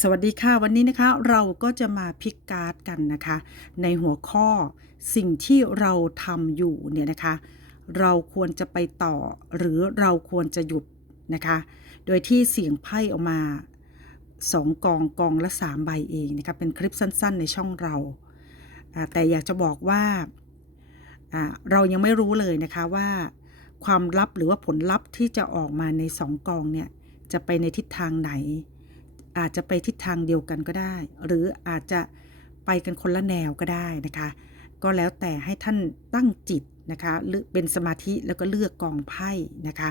สวัสดีค่ะ วันนี้นะคะเราก็จะมาพิกการ์ดกันนะคะ ในหัวข้อสิ่งที่เราทำอยู่เนี่ยนะคะ เราควรจะไปต่อหรือเราควรจะหยุดนะคะ โดยที่เสียงไพ่ออกมาสองกองกองละสามใบเองนะคะเป็นคลิปสั้นๆ ในช่องเรา แต่อยากจะบอกว่าอ่าเรายังไม่รู้เลยนะคะว่าความลับหรือว่าผลลัพธ์ที่จะออกมาในสองกองเนี่ยจะไปในทิศทางไหน อาจจะไปทิศทางเดียวกันก็ได้ หรืออาจจะไปกันคนละแนวก็ได้นะคะ ก็แล้วแต่ให้ท่านตั้งจิตนะคะหรือเป็นสมาธิแล้วก็เลือกกองไพ่นะคะ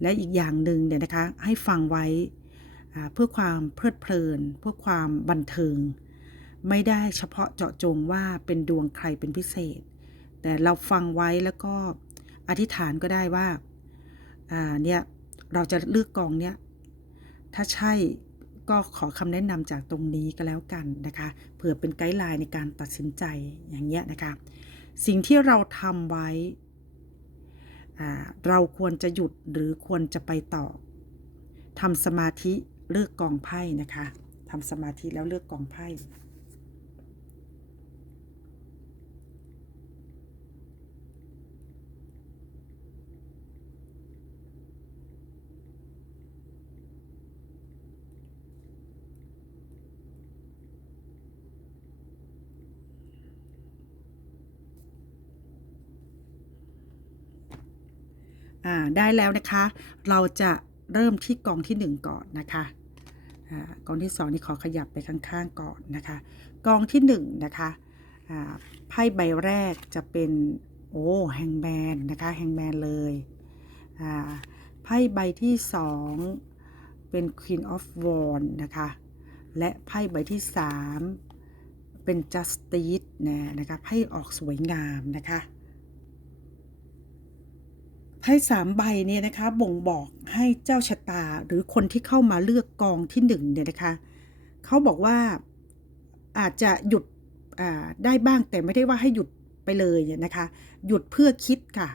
และอีกอย่างหนึ่งเนี่ยนะคะให้ฟังไว้เพื่อความเพลิดเพลิน เพื่อความบันเทิง ไม่ได้เฉพาะเจาะจงว่าเป็นดวงใครเป็นพิเศษ แต่เราฟังไว้แล้วก็อธิษฐานก็ได้ว่าอ่าเนี่ยเราจะเลือกกองเนี้ยถ้าใช่ ก็ขอคำแนะนำจากตรงนี้ก็แล้วกันนะคะเผื่อเป็นไกด์ไลน์ในการตัดสินใจอย่างเงี้ยนะคะ สิ่งที่เราทำไว้ เราควรจะหยุดหรือควรจะไปต่อทำสมาธิเลือกกองไพ่นะคะทำสมาธิแล้วเลือกกองไพ่ ได้แล้วนะคะ เราจะเริ่มที่กองที่ 1 ก่อนนะคะอ่ากองที่ 2 นี่ขอขยับไปข้างๆก่อนนะคะ กองที่1นะคะไพ่ใบแรกจะเป็นโอ้แฮงแมนนะคะแฮงแมนเลยไพ่ใบที่ 2 เป็น Queen of Wands นะคะ และไพ่ใบที่ 3 เป็น Justice นะนะคะไพ่ออกสวยงามนะคะ ไพ่สามใบเนี่ยนะคะบ่งบอกให้เจ้าชะตาหรือคนที่เข้ามาเลือกกองที่หนึ่งเนี่ยนะคะเขาบอกว่าอาจจะหยุดได้บ้างแต่ไม่ได้ว่าให้หยุดไปเลยนะคะ หยุดเพื่อคิดค่ะ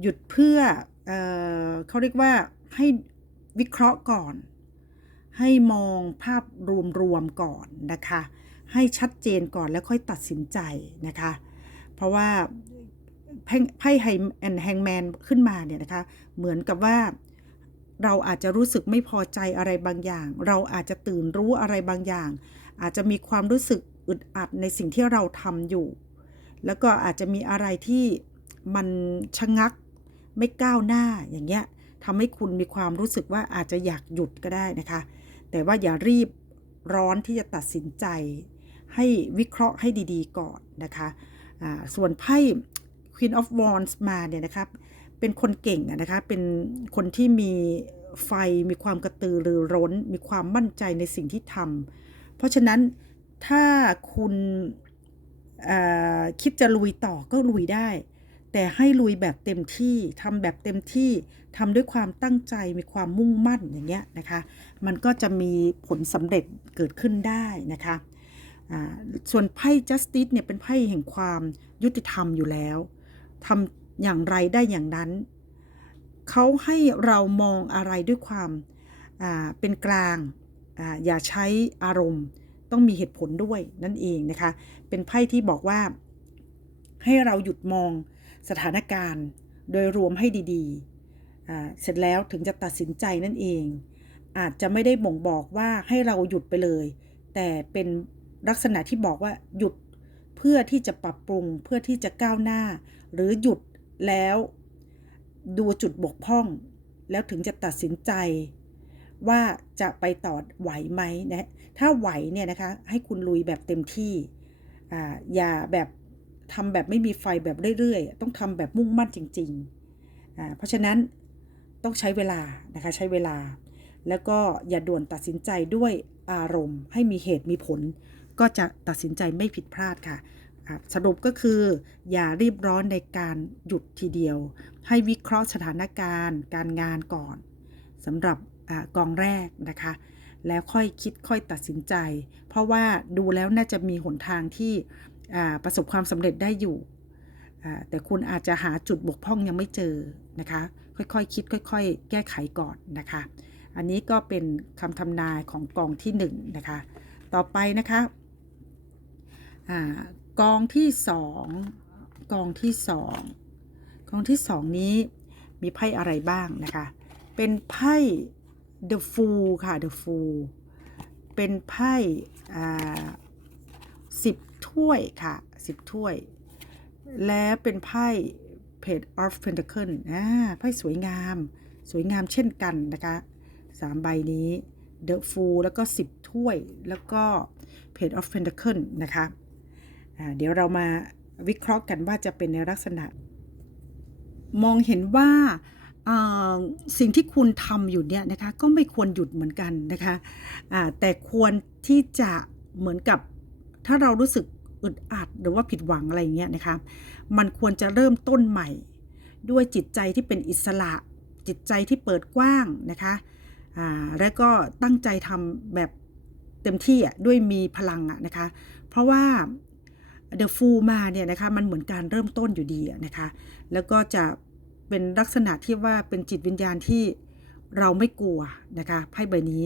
หยุดเพื่อเออเขาเรียกว่าให้วิเคราะห์ก่อน ให้มองภาพรวมๆก่อนนะคะ ให้ชัดเจนก่อนแล้วค่อยตัดสินใจนะคะ เพราะว่า ไพ่ไฮแอนแฮงแมนขึ้นมาเนี่ยนะคะ เหมือนกับว่าเราอาจจะรู้สึกไม่พอใจอะไรบางอย่าง เราอาจจะตื่นรู้อะไรบางอย่าง อาจจะมีความรู้สึกอึดอัดในสิ่งที่เราทำอยู่ แล้วก็อาจจะมีอะไรที่มันชะงักไม่ก้าวหน้าอย่างเงี้ยทำให้คุณมีความรู้สึกว่าอาจจะอยากหยุดก็ได้นะคะ แต่ว่าอย่ารีบร้อนที่จะตัดสินใจ ให้วิเคราะห์ให้ดีๆ ก่อนนะคะส่วนไพ่ Queen of Wands มาเนี่ยนะครับเป็นคนเก่งอะนะคะเป็นคนที่มีไฟมีความกระตือรือร้น มีความมั่นใจในสิ่งที่ทำเพราะฉะนั้นถ้าคุณคิดจะลุยต่อก็ลุยได้ แต่ให้ลุยแบบเต็มที่ทำแบบเต็มที่ทำด้วยความตั้งใจมีความมุ่งมั่นอย่างเงี้ยนะคะ มันก็จะมีผลสำเร็จเกิดขึ้นได้นะคะส่วนไพ่ justice เนี่ยเป็นไพ่แห่งความยุติธรรมอยู่แล้ว ทำอย่างไรได้อย่างนั้น เขาให้เรามองอะไรด้วยความเป็นกลางออย่าใช้อารมณ์ ต้องมีเหตุผลด้วยนั่นเองนะคะ เป็นไพ่ที่บอกว่า ให้เราหยุดมองสถานการณ์โดยรวมให้ดีๆ เสร็จแล้วถึงจะตัดสินใจนั่นเอง อาจจะไม่ได้บ่งบอกว่าให้เราหยุดไปเลย แต่เป็นลักษณะที่บอกว่าหยุด เพื่อที่จะปรับปรุงเพื่อที่จะก้าวหน้า หรือหยุดแล้วดูจุดบกพร่อง แล้วถึงจะตัดสินใจ ว่าจะไปต่อไหวไหมนะถ้าไหวเนี่ยนะคะให้คุณลุยแบบเต็มที่อ่าอย่าแบบทำแบบไม่มีไฟแบบเรื่อยๆ ต้องทำแบบมุ่งมั่นจริงๆอ่าเพราะฉะนั้นต้องใช้เวลานะคะใช้เวลา แล้วก็อย่าด่วนตัดสินใจด้วยอารมณ์ ให้มีเหตุมีผล ก็จะตัดสินใจไม่ผิดพลาดค่ะสรุปก็คือ อย่ารีบร้อนในการหยุดทีเดียว ให้วิเคราะห์สถานการณ์ การงานก่อนสำหรับอกองแรกนะคะ แล้วค่อยคิดค่อยตัดสินใจ เพราะว่าดูแล้วน่าจะมีหนทางที่ประสบความสำเร็จได้อยู่แต่คุณอาจจะหาจุดบกพร่องยังไม่เจอนะคะ ค่อยๆคคิดค่อย ๆ แก้ไขก่อนนะคะ อันนี้ก็เป็นคำทำนายของกองที่1นนะคะ ต่อไปนะคะ กองที่สองกองที่สองกองที่สองนี้มีไพ่อะไรบ้างนะคะ เป็นไพ่ The Fool ค่ะ The Fool เป็นไพ่สิบถ้วยค่ะสิบถ้วย และเป็นไพ่ Page of Pentacle อ่าไพ่สวยงาม สวยงามเช่นกันนะคะสามใบนี้ The Fool แล้วก็10ถ้วย แล้วก็ Page of Pentacle นะคะ เดี๋ยวเรามาวิเคราะห์กันว่าจะเป็นในลักษณะ มองเห็นว่าสิ่งที่คุณทำอยู่เนี่ยนะคะก็ไม่ควรหยุดเหมือนกันนะคะแต่ควรที่จะเหมือนกับถ้าเรารู้สึกอึดอัดหรือว่าผิดหวังอะไรอย่างเงี้ยนะคะมันควรจะเริ่มต้นใหม่ ด้วยจิตใจที่เป็นอิสระ จิตใจที่เปิดกว้างนะคะและก็ตั้งใจทำแบบเต็มที่อะด้วยมีพลังอะนะคะ เพราะว่า The Fool มาเนี่ยนะคะมันเหมือนการเริ่มต้นอยู่ดีนะคะแล้วก็จะเป็นลักษณะที่ว่าเป็นจิตวิญญาณที่เราไม่กลัวนะคะไพ่ใบนี้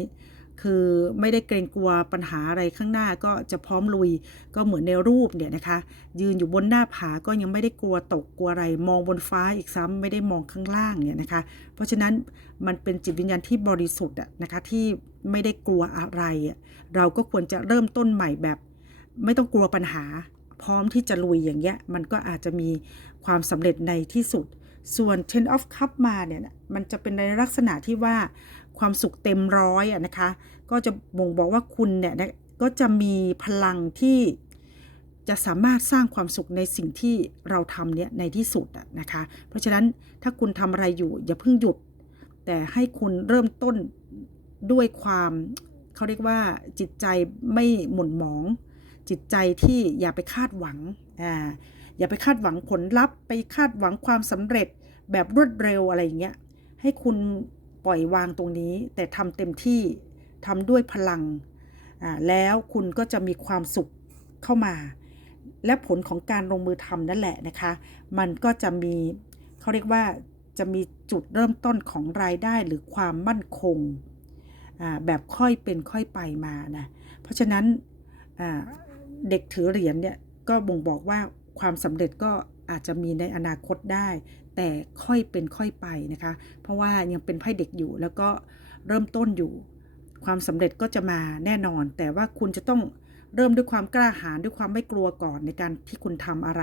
คือไม่ได้เกรงกลัวปัญหาอะไรข้างหน้าก็จะพร้อมลุยก็เหมือนในรูปเนี่ยนะคะ ยืนอยู่บนหน้าผาก็ยังไม่ได้กลัวตกกลัวอะไร มองบนฟ้าอีกซ้ำไม่ได้มองข้างล่างเนี่ยนะคะ เพราะฉะนั้นมันเป็นจิตวิญญาณที่บริสุทธิ์นะคะที่ไม่ได้กลัวอะไร เราก็ควรจะเริ่มต้นใหม่แบบ ไม่ต้องกลัวปัญหา พร้อมที่จะลุยอย่างเงี้ยมันก็อาจจะมีความสำเร็จในที่สุด ส่วน Ten of Cup มาเนี่ยมันจะเป็นในลักษณะที่ว่าความสุขเต็มร้อยอะนะคะ ก็จะบ่งบอกว่าคุณเนี่ยนะก็จะมีพลังที่จะสามารถสร้างความสุขในสิ่งที่เราทำเนี่ยในที่สุดอะนะคะ เพราะฉะนั้นถ้าคุณทำอะไรอยู่อย่าเพิ่งหยุด แต่ให้คุณเริ่มต้นด้วยความเขาเรียกว่าจิตใจไม่หม่นหมอง จิตใจที่อย่าไปคาดหวังอ่าอย่าไปคาดหวังผลลัพธ์ ไปคาดหวังความสำเร็จแบบรวดเร็วอะไรอย่างเงี้ยให้คุณปล่อยวางตรงนี้ แต่ทำเต็มที่ทำด้วยพลังอ่าแล้วคุณก็จะมีความสุขเข้ามา และผลของการลงมือทำนั่นแหละนะคะ มันก็จะมีเขาเรียกว่าจะมีจุดเริ่มต้นของรายได้หรือความมั่นคงแบบค่อยเป็นค่อยไปมานะ เพราะฉะนั้น เด็กถือเหรียญเนี่ยก็บ่งบอกว่าความสำเร็จก็อาจจะมีในอนาคตได้ แต่ค่อยเป็นค่อยไปนะคะ เพราะว่ายังเป็นไพ่เด็กอยู่แล้วก็เริ่มต้นอยู่ ความสำเร็จก็จะมาแน่นอน แต่ว่าคุณจะต้องเริ่มด้วยความกล้าหาญด้วยความไม่กลัวก่อนในการที่คุณทำอะไร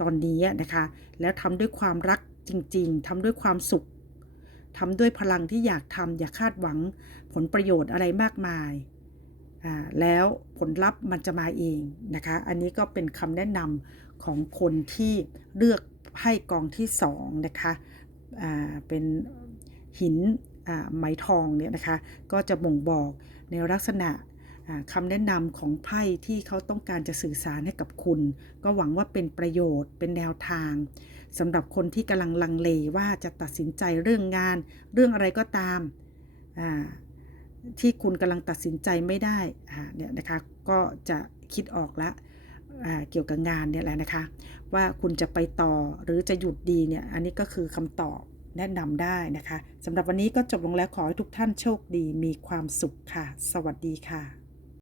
ตอนนี้นะคะ แล้วทำด้วยความรักจริง ๆทำด้วยความสุขทำด้วยพลังที่อยากทำอย่าคาดหวังผลประโยชน์อะไรมากมาย แล้วผลลัพธ์มันจะมาเองนะคะ อันนี้ก็เป็นคำแนะนำของคนที่เลือกไพ่กองที่สองนะคะเป็นหินไหมทองเนี่ยนะคะ ก็จะบ่งบอกในลักษณะคำแนะนำของไพ่ที่เขาต้องการจะสื่อสารให้กับคุณ ก็หวังว่าเป็นประโยชน์เป็นแนวทางสำหรับคนที่กำลังลังเลว่าจะตัดสินใจเรื่องงาน เรื่องอะไรก็ตามอ่า ที่คุณกำลังตัดสินใจไม่ได้อ่าเนี่ยนะคะก็จะคิดออกแล้วเกี่ยวกับงานเนี่ยแหละนะคะ ว่าคุณจะไปต่อหรือจะหยุดดีเนี่ยอันนี้ก็คือคำตอบแนะนำได้นะคะสำหรับวันนี้ก็จบลงแล้วขอให้ทุกท่านโชคดีมีความสุขค่ะ สวัสดีค่ะ